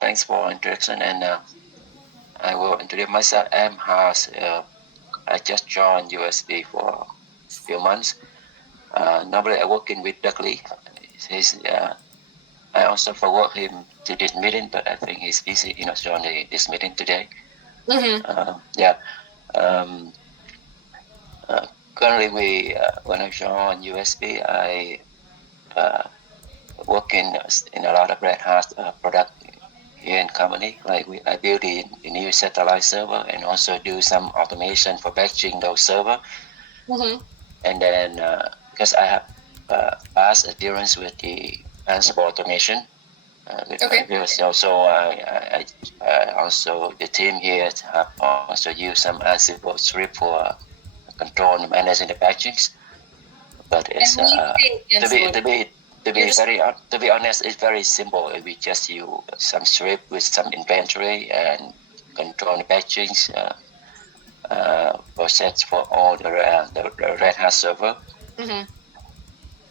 Thanks for introduction. And I will introduce myself. I'm Haas. I just joined USB for a few months. Normally, I working with Doug Lee. I also forward him to this meeting, but I think he's busy. Join this meeting today. Yeah. Um, uh, Currently, when I joined USB, I uh, work in a lot of Red Hat product here in company. Like I build a new satellite server and also do some automation for batching those server. And then because I have past experience with the Ansible automation, I also the team here have also used some Ansible script for control and managing the batchings. But it's to be honest, it's very simple. We just use some script with some inventory and control the batchings process for all the Red Hat server.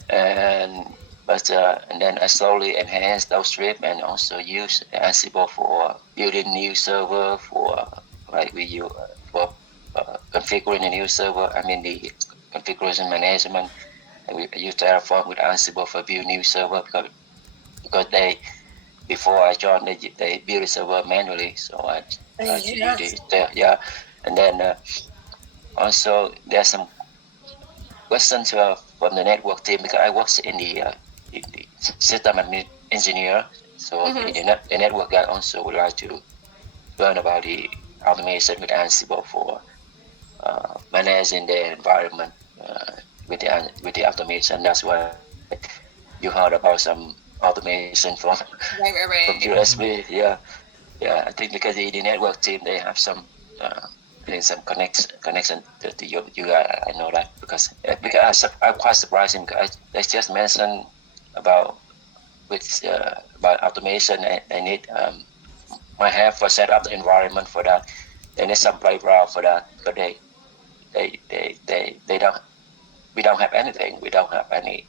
And then I slowly enhance those scripts and also use Ansible for building new server for like we use for configuring a new server. I mean the configuration management. And we use Terraform with Ansible for build new server because they before I joined they build a server manually, so I and then also there's some questions from the network team because I work in the system engineer. So the network guy also would like to learn about the automation with Ansible for managing the environment with the automation. That's why you heard about some automation from USB. Yeah. I think because the network team they have some. Some connection to you guys. I know that because I'm quite surprising because they just mentioned about about automation. I need I have for set up the environment for that. They need some playground for that because they don't we don't have anything. We don't have any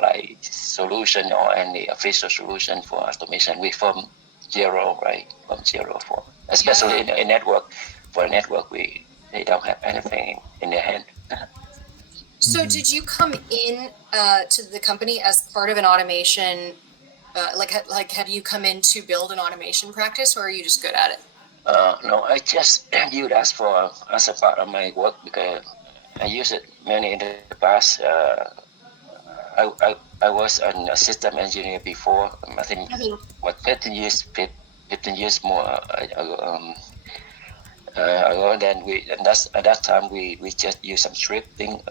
like solution or any official solution for automation. We from zero, right? From zero for especially in network. For a network, they don't have anything in their hand. So did you come in to the company as part of an automation? Have you come in to build an automation practice, or are you just good at it? No, I just use that for as a part of my work because I use it many in the past. I was a system engineer before. I think what 15 years more ago. And then that's at that time we just use some scripting,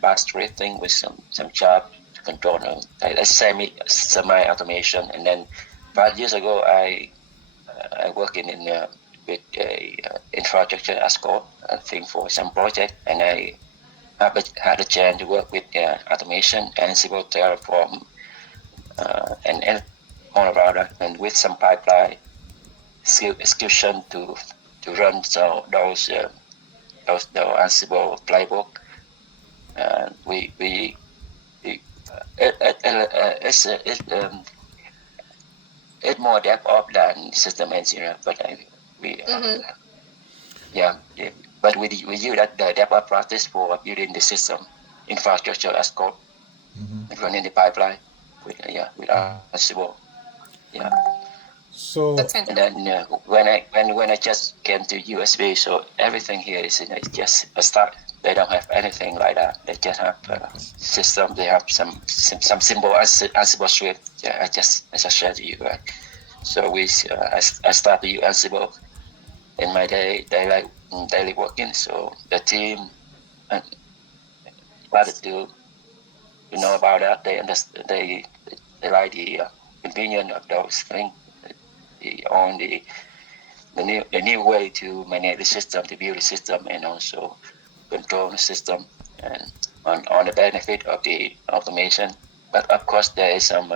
bash scripting with some job to control like semi automation. And then 5 years ago, I work in with a infrastructure as code, I think for some project, and I had a chance to work with automation, Ansible, Terraform, and all about that, and with some pipeline execution to run those Ansible playbook. We it's more DevOps than system engineer, but we yeah, yeah. But we use that the DevOps practice for building the system infrastructure as code, running the pipeline with Ansible. Yeah. So That's And fantastic. then when I just came to USB, so everything here is just a start. They don't have anything like that. They just have system. They have some simple Ansible script. Yeah, I just shared to you, right? So I start to use Ansible in my daily working. So the team started to know about that. They understand. They like the convenience of those things. On the new way to manage the system, to build the system, and also control the system, and on the benefit of the automation. But of course, there is some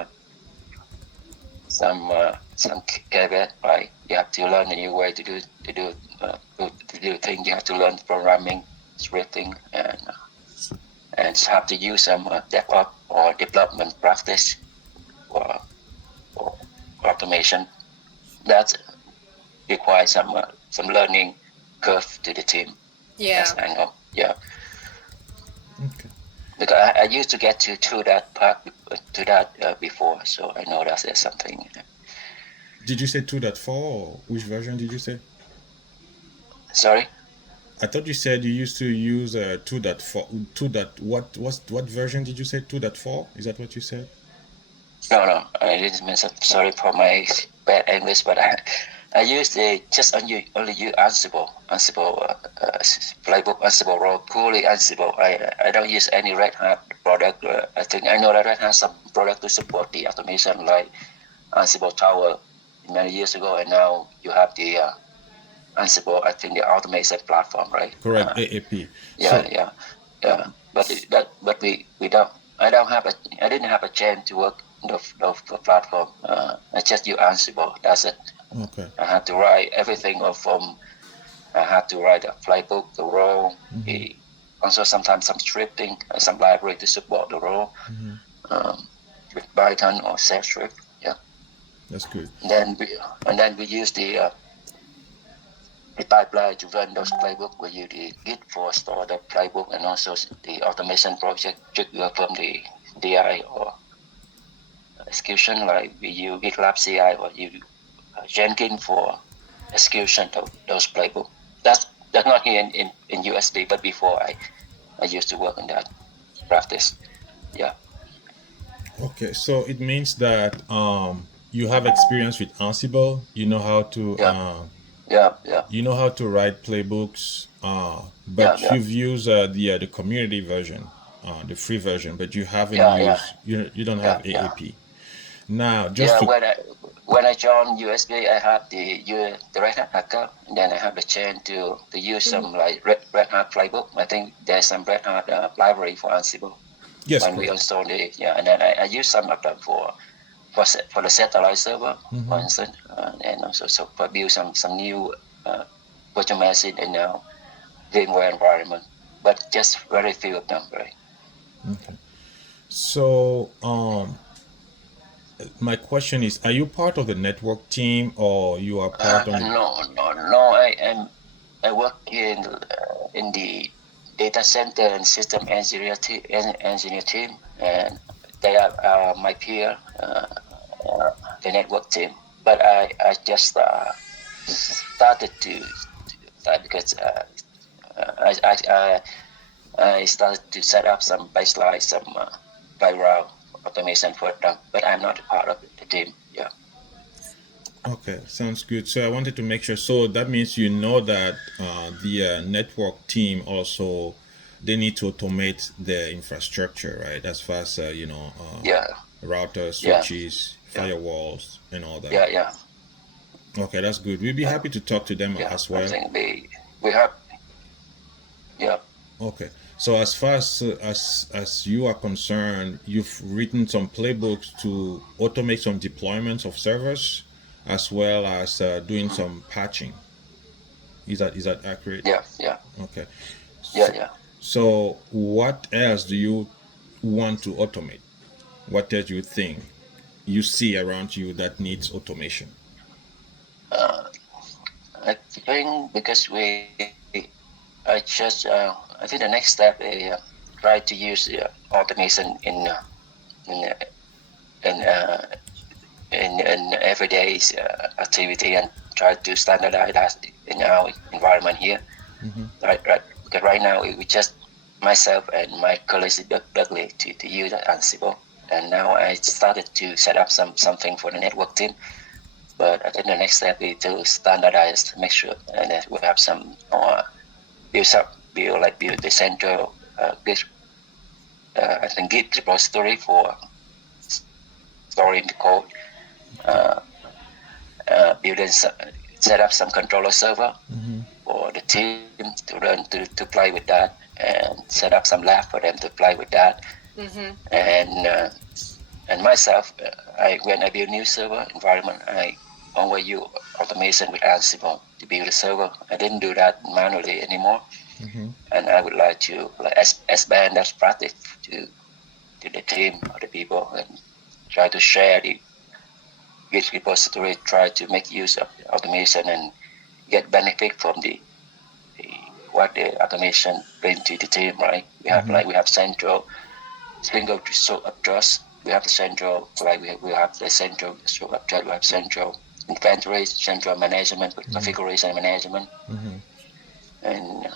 caveat, right? You have to learn a new way to do things. You have to learn programming, scripting, and have to use some DevOps or development practice for automation. that requires some learning curve to the team. Yeah. Yes, I know. Yeah, Okay. because I used to get to that part before, so I know that there's something. Did you say 2.4 or which version did you say? Sorry. I thought you said you used to use 2.4. What version did you say? 2.4? Is that what you said? No, I didn't mention. Sorry for my bad English, but I use only use Ansible playbook, Ansible role, purely Ansible. I don't use any Red Hat product. I think I know that Red has some product to support the automation like Ansible Tower many years ago, and now you have the Ansible. I think the automation platform, right? Correct, AAP. Yeah, So, yeah. But we don't. I didn't have a chance to work the platform. I just use Ansible. That's it. okay. I had to write everything from. I had to write a playbook, the role, also sometimes some scripting, some library to support the role, with Python or Shell script. Yeah. That's good. And then we use the pipeline to run those playbook. We use the Git for store the playbook, and also the automation project trigger from the DI or execution, like we use GitLab CI or use Jenkins for execution of those playbook. That's not here in USB, but before I used to work in that practice. Yeah. Okay, so it means that you have experience with Ansible. You know how to Yeah. you know how to write playbooks, but Yeah. you've used the community version, the free version, but you haven't Yeah. used you don't have Yeah. AAP. Now, just Yeah, to when I joined USB, I have the Red Hat account, and then I have the chance to use some like Red Hat playbook. I think there's some Red Hat library for Ansible yes, when we correct. install and then I use some of them for the satellite server, for instance, and also so for build some new virtual machine in our VMware environment, but just very few of them, right? Okay. So, my question is, are you part of the network team or you are part on the No. I work in the data center and system engineer team, and they are my peer, the network team. But I just started to start because I started to set up some baseline, some playground automation for them. But I'm not a part of the team. Yeah. Okay, sounds good. So I wanted to make sure. So that means you know that the network team also they need to automate their infrastructure, right? As far as Yeah. routers, Yeah. switches, firewalls, and all that. Yeah. Okay, that's good. We'll be happy to talk to them Yeah. as I well. think we have. Yeah. Okay. So as far as you are concerned, you've written some playbooks to automate some deployments of servers, as well as doing some patching. Is that accurate? Yeah. Okay. Yeah. So what else do you want to automate? What else do you think you see around you that needs automation? I think because I think the next step is try to use automation in uh, in, uh, in everyday activity and try to standardize that in our environment here. Right. Because right now we just myself and my colleagues Douglas to use Ansible, and now I started to set up something for the network team. But I think the next step is to standardize, make sure, and then we have some build the central Git, I think Git repository for storing the code, building set up some controller server for the team to learn to play with that, and set up some lab for them to play with that, and myself, when I build new server environment, I always use automation with Ansible to build a server. I didn't do that manually anymore, and I would like to expand that practice to the team or the people and try to share Git repository, try to make use of the automation and get benefit from what the automation bring to the team, right? We have we have central single source of trust. We have the central, like we have the central source of trust. We have central inventory, central management, configuration management, and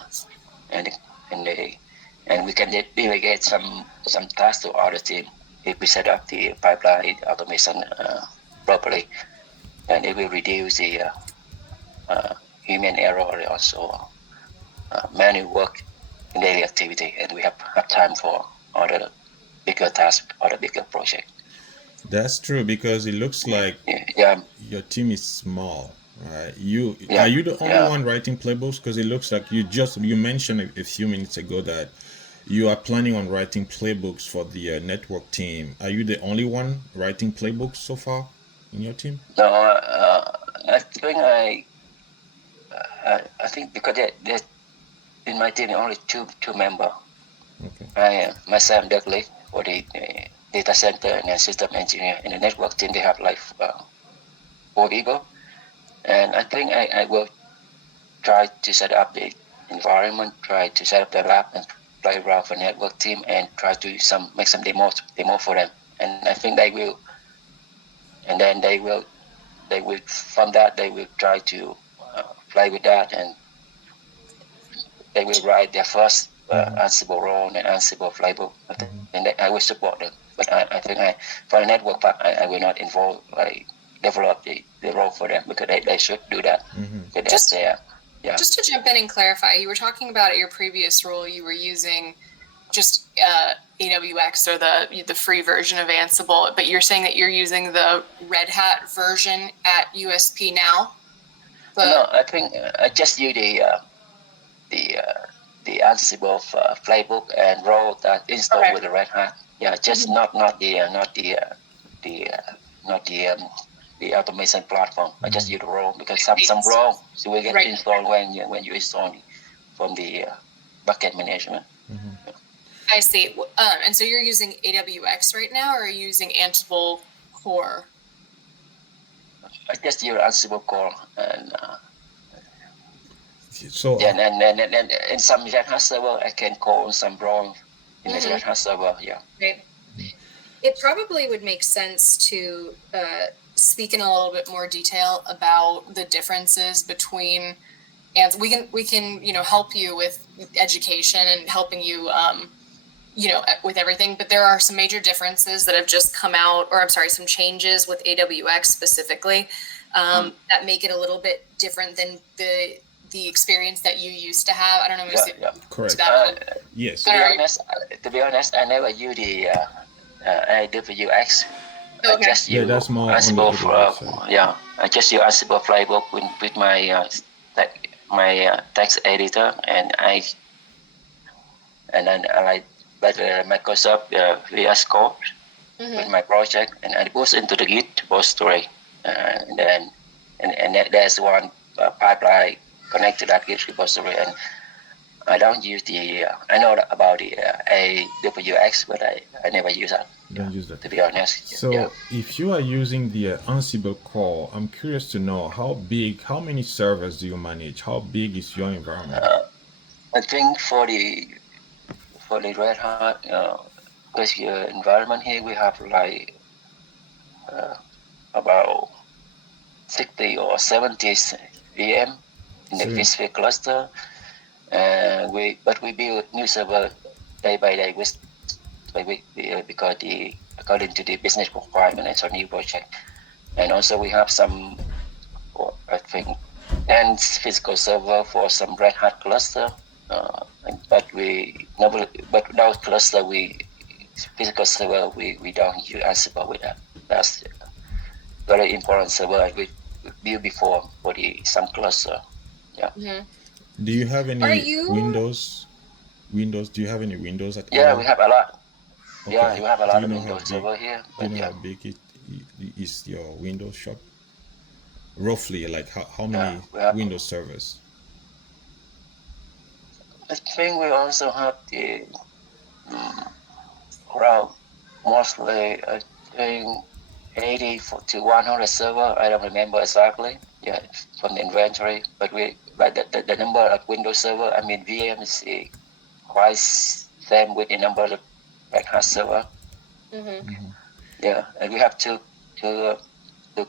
and and we can delegate some tasks to other team if we set up the pipeline automation properly, and it will reduce the human error and also manual work in daily activity, and we have time for other bigger tasks or the bigger project. That's true because it looks like Yeah, your team is small, right? Yeah, Are you the only yeah. one writing playbooks? Because it looks like you mentioned a few minutes ago that you are planning on writing playbooks for the network team. Are you the only one writing playbooks so far in your team? No, I think because there's in my team only two member. Okay. Myself, Dudley, for the data center and system engineer. In the network team, they have like 4 people, and I think I will try to set up the environment, try to set up the lab and play around for network team, and try to make some demo for them. And I think they will, and then they will from that they will try to play with that, and they will write their first Ansible role and Ansible playbook, and I will support them. But I think for the network part, I will not involve, develop the role for them because they should do that. Just there. Yeah. Just to jump in and clarify, you were talking about at your previous role, you were using just AWX or the free version of Ansible, but you're saying that you're using the Red Hat version at USP now? No, I think I just use the Ansible playbook and role that installed with the Red Hat. Yeah, just not the automation platform. I just use the role because some role so we get installed when you install from the bucket management. I see. And so you're using AWX right now, or are you using Ansible Core? I just use Ansible Core and so and some Red Hat server I can call some role in the Red Hat server. Yeah. Right. It probably would make sense to speak in a little bit more detail about the differences between, and we can help you with education and helping you with everything, but there are some major differences that have just come out, or I'm sorry, some changes with AWX specifically that make it a little bit different than the experience that you used to have. I don't know. Correct. Yes. To be honest, I never use the AWX. Okay. I just use that's more Ansible. I I just use Ansible playbook with my text editor, and then I like Microsoft VS Code with my project, and I push into the Git repository, and then there's one pipeline connected to that Git repository, and I don't use I know about the AWX, but I never use that. Don't use that. To be honest. So if you are using the Ansible Core, I'm curious to know how many servers do you manage? How big is your environment? I think for the Red Hat, because your environment here, we have like about 60 or 70 VM in the vSphere cluster. We build new server day by day because according to the business requirement, it's a new project. And also we have some, I think, 10 physical server for some Red Hat cluster. But those cluster physical server we don't use Ansible with that. That's very important server we built before for some cluster. Yeah. Mm-hmm. Do you have any Windows? Do you have any Windows at all? Yeah, we have a lot. Okay. Yeah, you have a lot of Windows server here. Do you know how big is your Windows shop? Roughly, like how many Windows servers? I think we also have the around mostly, I think 80 to 100 server. I don't remember exactly. Yeah, from the inventory, but the number of Windows server, I mean VM is quite same with the number of Red Hat server. Mm-hmm. Yeah, and we have two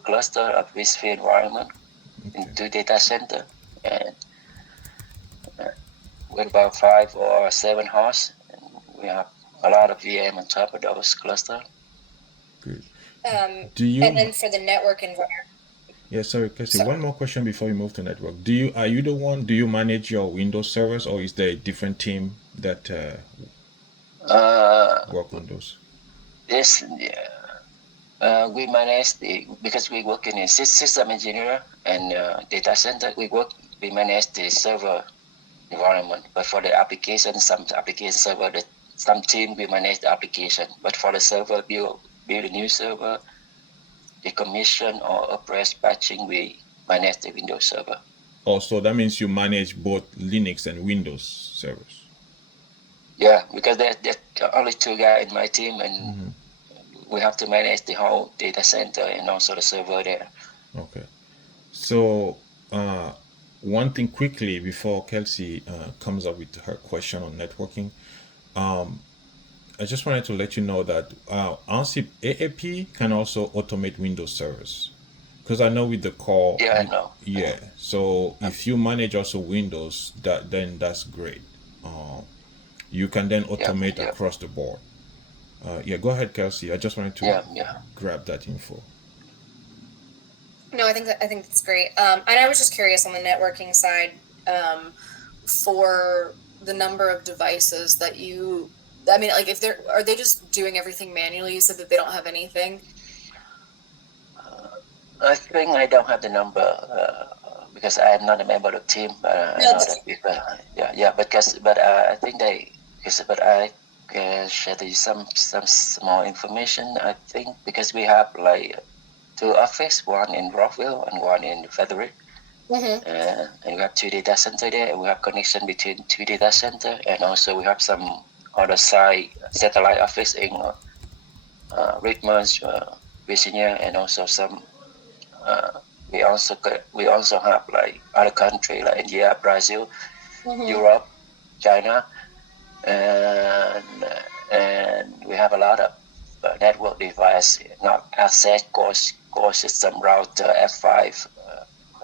cluster of vSphere environment in Okay. 2 data center, and with about 5 or 7 hosts, and we have a lot of VM on top of those cluster. Good. Do And you? then for the network environment, Yeah, sorry, Casey. sorry. One more question before we move to network. Are you the one? Do you manage your Windows servers, or is there a different team that Uh, work on those? this we manage because we work in a system engineer and data center. We manage the server environment, but for the application, some application server, some team we manage the application, but for the server, build a new server, decommission or upgrade patching, we manage the Windows server. Also, that means you manage both Linux and Windows servers. Yeah, because there's only 2 guys in my team, and we have to manage the whole data center and also the server there. Okay. So, one thing quickly before Kelsey comes up with her question on networking, I just wanted to let you know that Ansip AAP can also automate Windows servers. Because I know with the core, Yeah, I know. yeah. So if you manage also Windows, then that's great. You can then automate Yeah. across the board. Yeah, go ahead, Kelsey. I just wanted to Yeah. grab that info. No, I think that's great. And I was just curious on the networking side, for the number of devices that you. I mean, like, if are they just doing everything manually? You said that they don't have anything. I think I don't have the number because I am not a member of the team. I know that people, but I think but I can share some small information. I think because we have like 2 office, one in Rockville and one in Frederick. Mm-hmm. And we have 2 data center there. We have connection between 2 data center, and also we have some other side satellite office in Richmond, Virginia, and also some. We also have like other country like India, Brazil, Europe, China, and we have a lot of network device, not access core system router F5.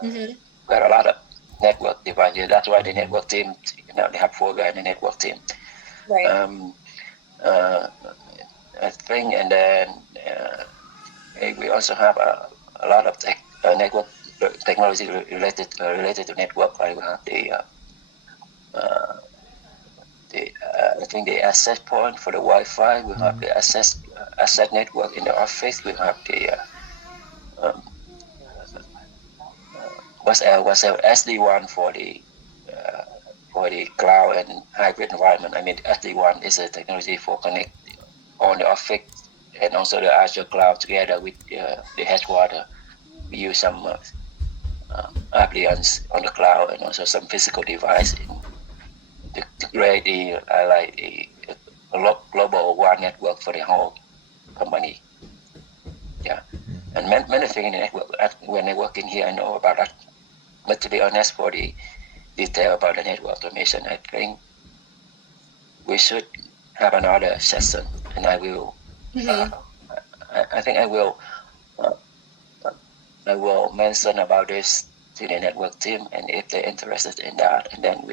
We have a lot of network devices. That's why the network team, they have 4 guys in the network team. Right. I think, and then we also have a lot of network technology related to network. Like we have I think the access point for the Wi-Fi. We have the access network in the office. We have the what's SD-WAN for the cloud and hybrid environment. I mean, SD-WAN is a technology for connect on the office and also the Azure cloud together with the headquarter. We use some appliance on the cloud and also some physical device to create the global WAN network for the whole company. Yeah, and many things in the network. When networking here, I know about that. But to be honest, for the detail about the network automation, I think we should have another session, and I will. I think I will mention about this to the network team, and if they're interested in that, and then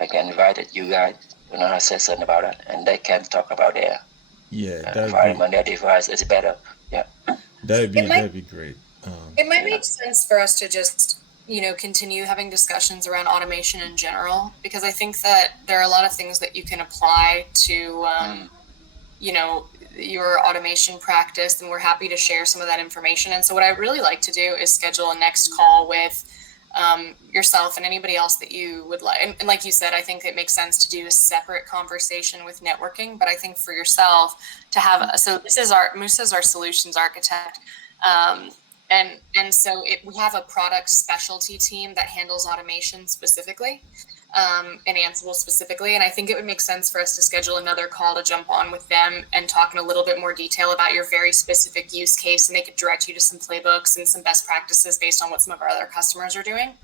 I can invite you guys to another session about it, and they can talk about their environment, their device. It's better. Yeah, that'd be great. It might make sense for us to just continue having discussions around automation in general, because I think that there are a lot of things that you can apply to your automation practice, and we're happy to share some of that information. And so what I'd really like to do is schedule a next call with yourself and anybody else that you would like. And like you said, I think it makes sense to do a separate conversation with networking, but I think for yourself to have, so Musa is our solutions architect. And so we have a product specialty team that handles automation specifically, and Ansible specifically. And I think it would make sense for us to schedule another call to jump on with them and talk in a little bit more detail about your very specific use case, and they could direct you to some playbooks and some best practices based on what some of our other customers are doing.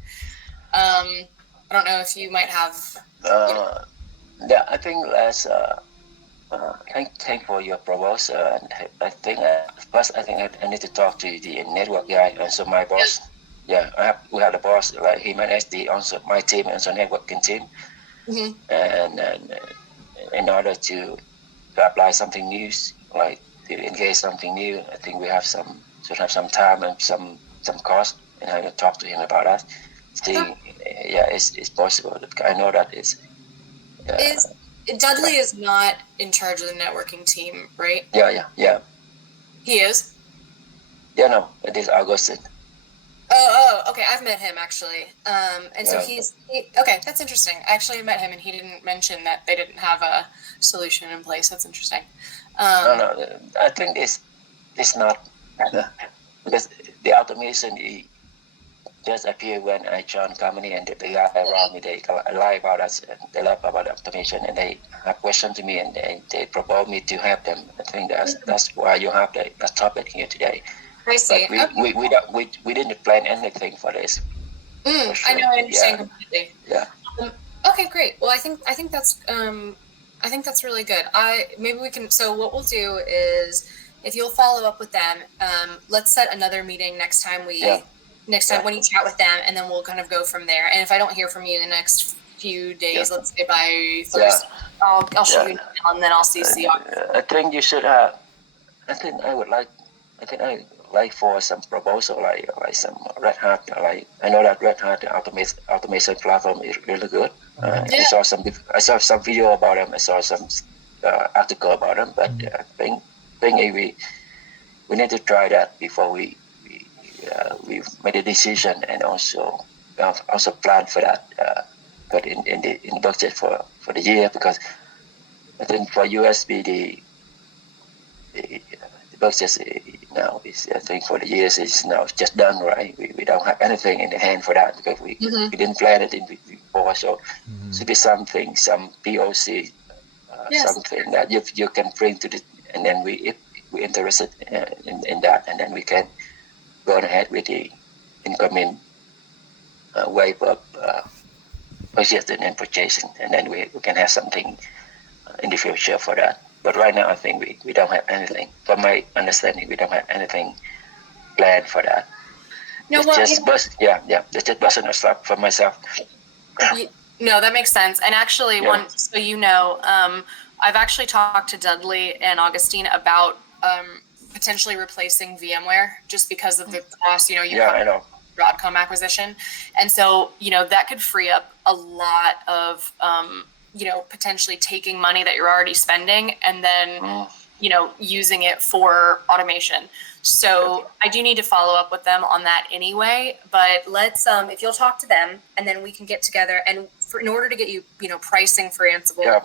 I don't know if you might have. Yeah, I think as thank for your proposal. And I think first I need to talk to the network guy, also my boss. Yeah, we have the boss, like he managed also my team, also networking team. Mm-hmm. And in order to apply something new, like to engage something new, I think we should have some time and some cost, and I will talk to him about that. See, it's possible. I know that Dudley is not in charge of the networking team, right? Yeah. He is? Yeah, no, it is Augustine. Oh, okay. I've met him actually. And so okay, that's interesting. I actually met him and he didn't mention that they didn't have a solution in place. That's interesting. No, I think it's not, because the automation just appeared when I joined the company, and the guy around me, they lie about us, and they love about automation, and they have questions to me, and they propose me to help them. I think that's why you have that topic here today. I see. But we didn't plan anything for this. For sure. I know. I understand completely. Yeah. Okay, great. Well, I think that's really good. Maybe we can. So what we'll do is, if you'll follow up with them, let's set another meeting next time when you chat with them, and then we'll kind of go from there. And if I don't hear from you in the next few days, let's say by Thursday, I'll shoot you an email, and then I'll CC you. I think you should have. I think I like for some proposal, like some Red Hat. Like I know that Red Hat automation platform is really good. I saw some video about them. I saw some article about them. But I think we need to try that before we made a decision, and also plan for that. But in the budget for the year, because I think for USB the budget now is, I think for the years is now just done, right? We don't have anything in the hand for that, because we didn't plan it in before. So it should be some POC, something that you can bring to the, and then if we're interested in that, and then we can go ahead with the incoming wave of purchasing and purchasing, and then we can have something in the future for that. But right now, I think we don't have anything. From my understanding, we don't have anything planned for that. It's just personal stuff for myself. No, that makes sense. And actually, so you know, I've actually talked to Dudley and Augustine about potentially replacing VMware, just because of the cost. You know, I know. Broadcom acquisition, and so that could free up a lot of potentially taking money that you're already spending and then using it for automation. So I do need to follow up with them on that anyway. But let's if you'll talk to them, and then we can get together, and in order to get you pricing for Ansible,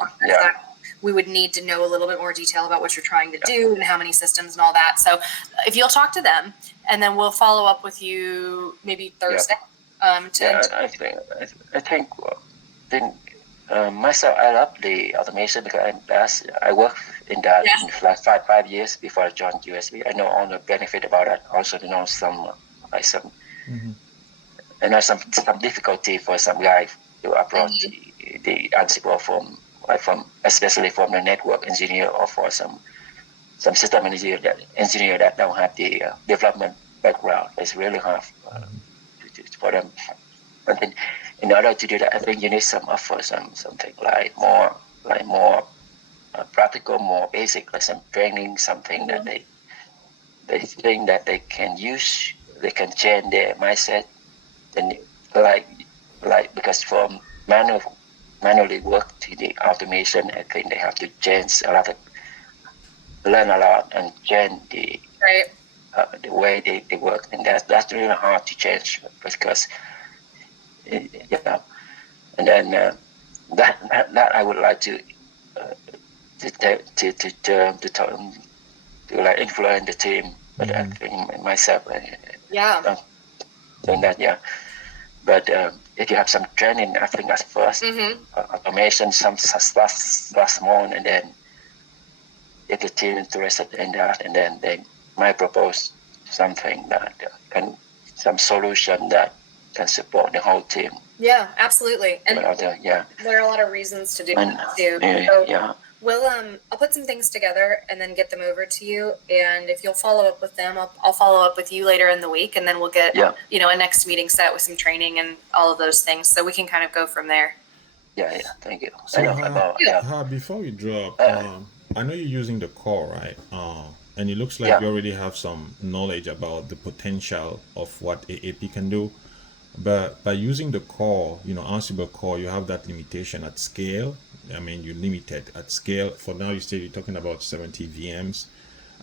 we would need to know a little bit more detail about what you're trying to do and how many systems and all that. So if you'll talk to them, and then we'll follow up with you maybe Thursday. I think myself, I love the automation, because I worked in that for like 5 years before I joined USB. I know all the benefit about that. Also, know some I know some difficulty for some guy to approach the Ansible from especially from the network engineer, or for some system engineer that don't have the development background. It's really hard for them. But then, in order to do that, I think you need something like more practical, more basic, like some training, something that they think that they can use, they can change their mindset. Then like because from manually work to the automation, I think they have to change learn a lot, and change the way they work, and that's really hard to change, because and then that I would like to like influence the team, but I think myself, Yeah. Doing that, yeah. But if you have some training, I think at first Mm-hmm. automation, some stuff small, and then if the team interested in that, and then they might propose something that can some solution that can support the whole team. Yeah, absolutely. And Yeah, there are a lot of reasons to do and that too. yeah. We'll I'll put some things together and then get them over to you. And if you'll follow up with them, I'll follow up with you later in the week, and then we'll get a next meeting set with some training and all of those things, so we can kind of go from there. Yeah, thank you. So, About before we drop, I know you're using the core, right? And it looks like you already have some knowledge about the potential of what AAP can do. But by using the core, Ansible core, you have that limitation at scale. I mean, you're limited at scale. For now, you're talking about 70 VMs.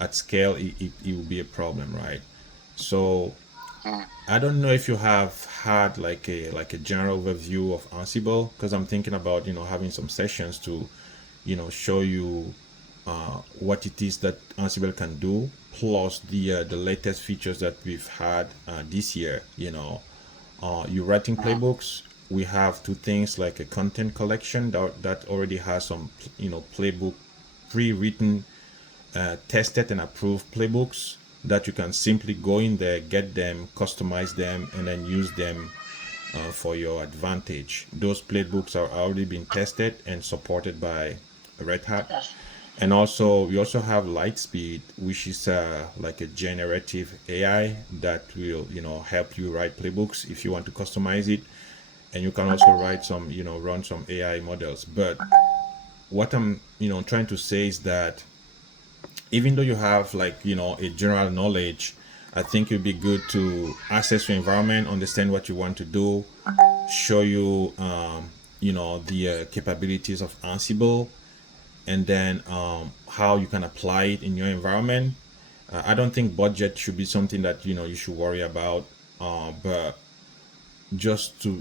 At scale, it will be a problem, right? So I don't know if you have had like a general overview of Ansible, because I'm thinking about having some sessions to show you what it is that Ansible can do, plus the latest features that we've had this year. You're writing playbooks. We have two things, like a content collection that already has some playbook pre-written, tested and approved playbooks that you can simply go in there, get them, customize them, and then use them for your advantage. Those playbooks are already being tested and supported by Red Hat. And also, we also have Lightspeed, which is like a generative AI that will, help you write playbooks if you want to customize it. And you can also write some, run some AI models. But what I'm, trying to say is that even though you have like, a general knowledge, I think it'd be good to assess your environment, understand what you want to do, show you, the capabilities of Ansible, and then how you can apply it in your environment. I don't think budget should be something that you should worry about, but just to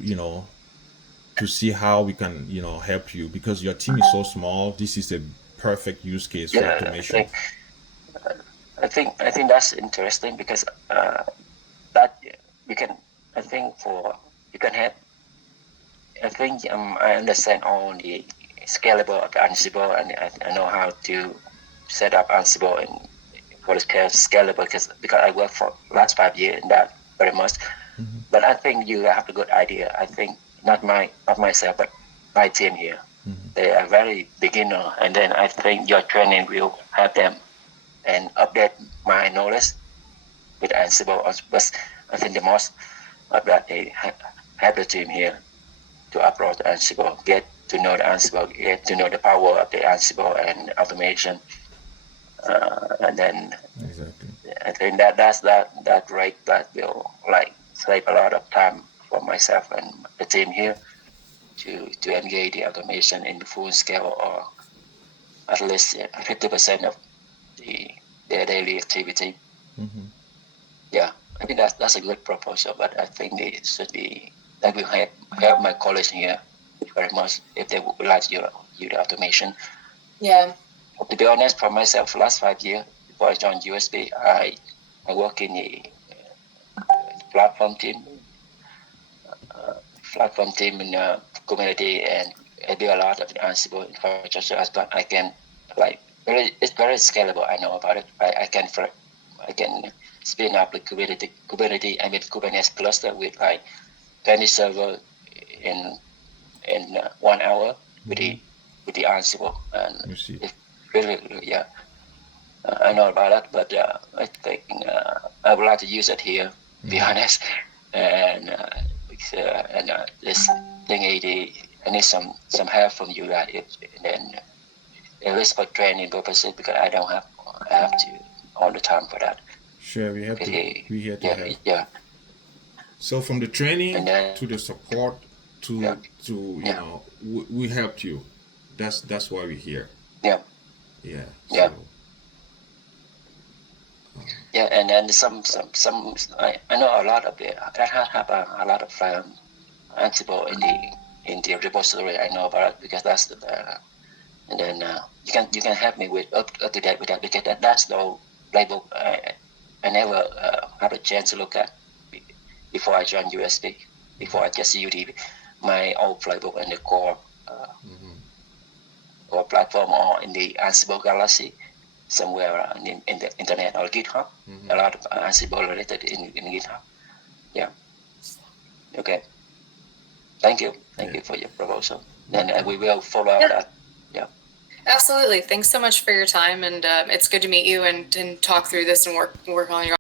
see how we can help you, because your team is so small. This is a perfect use case for automation. I think that's interesting, because that you can. I think you can have. I think I understand all the scalable of Ansible, and I know how to set up Ansible and what is scalable, because I worked for last 5 years in that very much. Mm-hmm. But I think you have a good idea. I think not myself, but my team here. Mm-hmm. They are very beginner, and then I think your training will help them and update my knowledge with Ansible. But I think the most of that they have the team here to approach Ansible, get to know the Ansible, get to know the power of the Ansible and automation, and then Exactly. I think that's that rate that will like save a lot of time for myself and the team here to engage the automation in the full scale, or at least 50% of their daily activity. Mm-hmm. Yeah, I think that's a good proposal, but I think it should be that will help my colleagues here very much if they would like to use the automation. Yeah. To be honest, for myself, last 5 years before I joined USB, I work in the platform team in the community, and I do a lot of Ansible infrastructure. But I can it's very scalable. I know about it. I can spin up the Kubernetes cluster with like 20 server in 1 hour with the Ansible, and it's really I know about that, but I think I would like to use it here, to be honest. And this thing, I need some help from you guys, and then at least for training purposes, because I have to all the time for that. Sure, we're here to help. Yeah. So from the training then, to the support to we helped you. That's why we're here. Yeah. Yeah. Yeah. So, yeah, and then some I know a lot of it. Red Hat have a lot of Ansible in the repository. I know about it, because that's the and then you can help me with up to date with that, because that's the playbook I never had a chance to look at before I joined USB. Before I just used my old playbook and the core core platform or in the Ansible Galaxy somewhere in the internet or GitHub. A lot of Ansible related in GitHub. Yeah. Okay. Thank you. Thank you for your proposal. And we will follow up that. Yeah. Absolutely. Thanks so much for your time, and it's good to meet you and talk through this and work on your